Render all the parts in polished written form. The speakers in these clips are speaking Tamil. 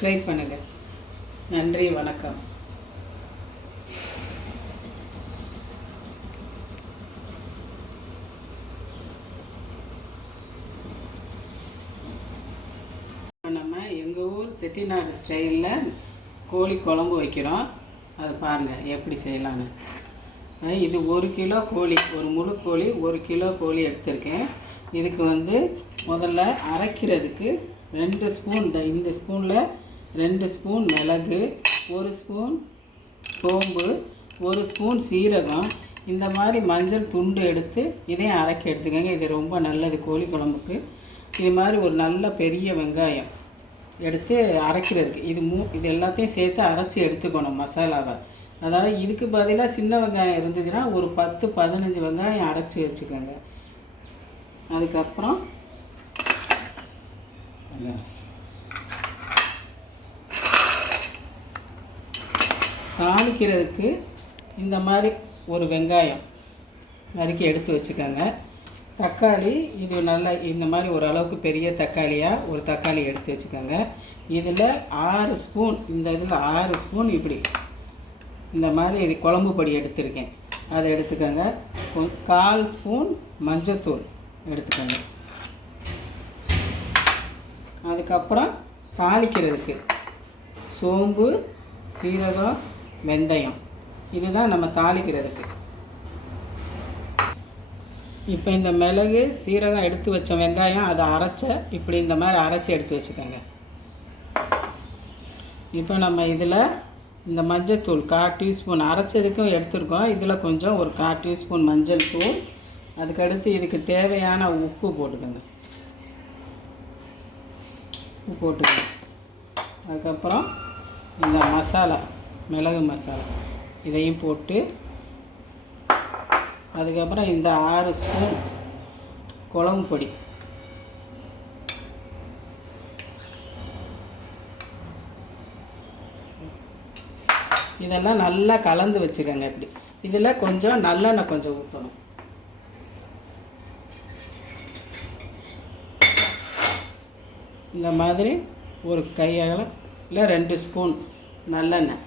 சப்ஸ்கிரைப் பண்ணுங்கள். நன்றி, வணக்கம். நம்ம எங்கள் ஊர் செட்டிநாடு ஸ்டைலில் கோழி குழம்பு வைக்கிறோம். அதை பாருங்கள் எப்படி செய்யலான்னு. இது 1 கிலோ கோழி, ஒரு முழு கோழி 1 கிலோ கோழி எடுத்திருக்கேன். இதுக்கு முதல்ல அரைக்கிறதுக்கு 2 ஸ்பூன், இந்த ஸ்பூனில் 2 ஸ்பூன் மிளகு, 1 ஸ்பூன் சோம்பு, 1 ஸ்பூன் சீரகம், இந்த மாதிரி மஞ்சள் துண்டு எடுத்து இதையும் அரைக்க எடுத்துக்கோங்க. இது ரொம்ப நல்லது கோழி குழம்புக்கு. இது மாதிரி ஒரு நல்ல பெரிய வெங்காயம் எடுத்து அரைக்கிறதுக்கு இது எல்லாத்தையும் சேர்த்து அரைச்சி எடுத்துக்கணும் மசாலாவை. அதாவது இதுக்கு பதிலாக சின்ன வெங்காயம் இருந்துச்சுன்னா ஒரு 10-15 வெங்காயம் அரைச்சி வச்சுக்கோங்க. அதுக்கப்புறம் தாளிக்கிறதுக்கு இந்த மாதிரி ஒரு வெங்காயம் நறுக்கி எடுத்து வச்சுக்கோங்க. தக்காளி, இது நல்லா இந்த மாதிரி ஓரளவுக்கு பெரிய தக்காளியாக ஒரு தக்காளி எடுத்து வச்சுக்கோங்க. இதில் 6 ஸ்பூன், இந்த இதில் 6 ஸ்பூன் இப்படி இந்த மாதிரி இது குழம்பு பொடி எடுத்துருக்கேன். அதை எடுத்துக்கோங்க. 1/4 ஸ்பூன் மஞ்சத்தூள் எடுத்துக்கோங்க. அதுக்கப்புறம் தாளிக்கிறதுக்கு சோம்பு, சீரகம், வெந்தயம், இதுதான் நம்ம தாளிக்கிறதுக்கு. இப்போ இந்த மிளகு சீரகம் எடுத்து வச்ச வெங்காயம் அதை இப்படி இந்த மாதிரி அரைச்சி எடுத்து வச்சுக்கோங்க. இப்போ நம்ம இதில் இந்த மஞ்சள் 1/4 டீஸ்பூன் அரைச்சதுக்கும் எடுத்துருக்கோம். இதில் கொஞ்சம் ஒரு 1/4 டீஸ்பூன் மஞ்சள் தூள், அதுக்கடுத்து இதுக்கு தேவையான உப்பு போட்டுக்கோங்க. உப்பு போட்டுக்கோங்க. அதுக்கப்புறம் இந்த மசாலா, மிளகு மசாலா இதையும் போட்டு, அதுக்கப்புறம் இந்த 6 ஸ்பூன் குழம்பு பொடி, இதெல்லாம் நல்லா கலந்து வச்சுக்கோங்க. இப்படி இதில் கொஞ்சம் நல்லெண்ணெய் கொஞ்சம் ஊற்றணும். இந்த மாதிரி ஒரு கையால் இல்லை 2 ஸ்பூன் நல்லெண்ணெய்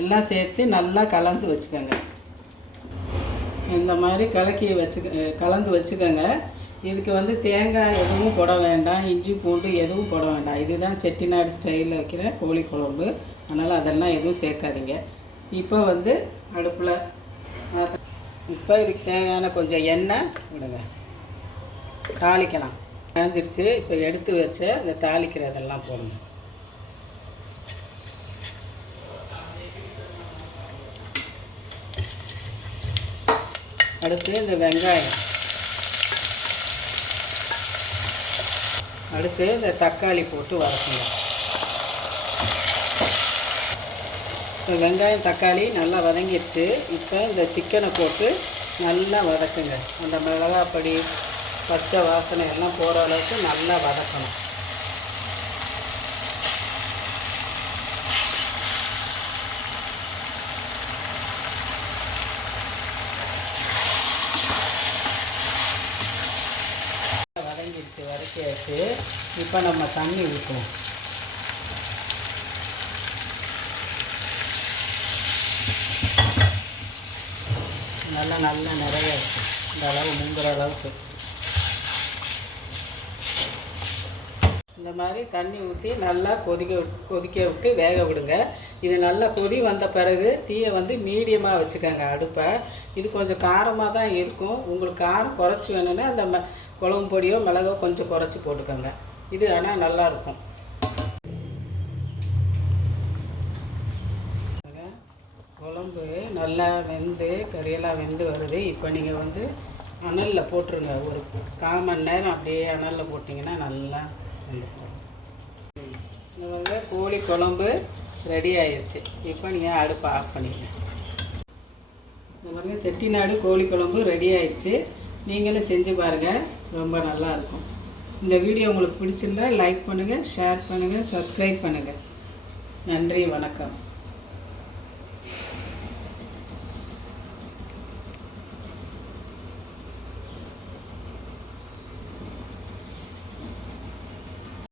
எல்லாம் சேர்த்து நல்லா கலந்து வச்சுக்கோங்க. இந்த மாதிரி கலந்து வச்சுக்கோங்க. இதுக்கு தேங்காய் எதுவும் போட வேண்டாம், இஞ்சி பூண்டு எதுவும் போட வேண்டாம். இதுதான் செட்டிநாடு ஸ்டைலில் வைக்கிற கோழி குழம்பு. அதனால் அதெல்லாம் எதுவும் சேர்க்காதீங்க. இப்போ அடுப்பில் இப்போ இதுக்கு தேவையான கொஞ்சம் எண்ணெய் விடுங்க. தாளிக்கலாம். காஞ்சிடுச்சு. இப்போ எடுத்து வச்ச இந்த தாளிக்கிறதெல்லாம் போடுங்க. அடுத்து இந்த வெங்காயம், அடுத்து இந்த தக்காளி போட்டு வதக்குங்க. இப்போ வெங்காயம் தக்காளி நல்லா வதங்கிடுச்சு. இப்போ இந்த சிக்கனை போட்டு நல்லா வதக்குங்க. அந்த மிளகாப்பொடி பச்சை வாசனை எல்லாம் போகிற அளவுக்கு நல்லா வதக்கணும். வதக்கியாச்சு. இப்போ நம்ம தண்ணி ஊற்றுவோம். நல்லா நிறைய இருக்குது. இந்த அளவு முங்குற அளவுக்கு இந்த மாதிரி தண்ணி ஊற்றி நல்லா கொதிக்க விட்டு வேக விடுங்க. இது நல்லா கொதி வந்த பிறகு தீயை மீடியமாக வச்சுக்கோங்க அடுப்பை. இது கொஞ்சம் காரமாக தான் இருக்கும். உங்களுக்கு காரம் குறைச்சி வேணும்னா அந்த குழம்பு பொடியோ மிளகோ கொஞ்சம் குறைச்சி போட்டுக்கோங்க. இது ஆனால் நல்லாயிருக்கும். குழம்பு நல்லா வெந்து கறியெல்லாம் வெந்து வருது. இப்போ நீங்கள் அனலில் போட்டுருங்க. ஒரு 1/4 மணி நேரம் அப்படியே அனலில் போட்டிங்கன்னா நல்லா இந்த கோழி குழம்பு ரெடி ஆயிடுச்சு. இப்போ நீங்கள் அடுப்பை ஆஃப் பண்ணிடுங்க. இந்த மாதிரி செட்டிநாடு கோழி குழம்பு ரெடி ஆயிடுச்சு. நீங்களும் செஞ்சு பாருங்கள், ரொம்ப நல்லாயிருக்கும். இந்த வீடியோ உங்களுக்கு பிடிச்சிருந்தா லைக் பண்ணுங்கள், ஷேர் பண்ணுங்கள், சப்ஸ்கிரைப் பண்ணுங்கள். நன்றி, வணக்கம்.